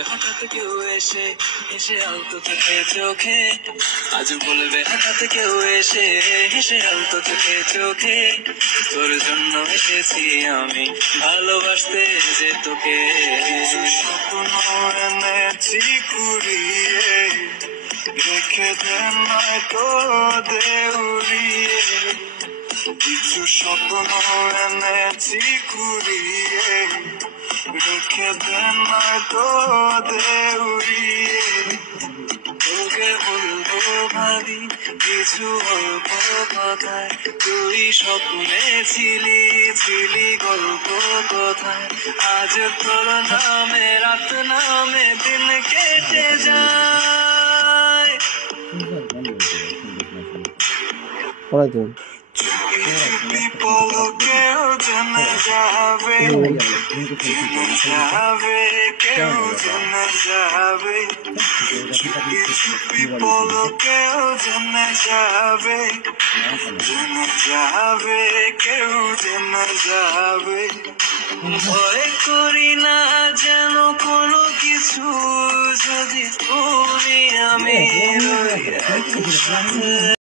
বলবে হঠাৎ কেউ এসে হেসে আলতো চোখে চোখে, আজ বলবে হঠাৎ কেউ এসে হেসে আলতো চোখে চোখে, তোর জন্য এসেছি আমি ভালোবাসতে যে তোকে। স্বপ্ন এনেছি কুড়িয়ে, রেখে দেন নয়তো দেউড়িয়ে, কিছু স্বপ্ন এনেছি কুড়িয়ে, রেখে দেন নয়তো দেউড়িয়ে। তোকে বলবো ভাবি কিছু অল্প কথায়, তুই স্বপ্নে ছিলি ছিলি গল্প কথায়, আজ তোর নামে রাত নামে দিন কেটে যায়। পলকেও জেনে যাবে, জেনে যাবে, কেউ জেনে যাবে, চুপি পলকেও জেনে যাবে, জেনে যাবে, কেউ জেনে যাবে। ভয় করি না যেন কোনো কিছু, যদি তুমি আমি রই একসাথে।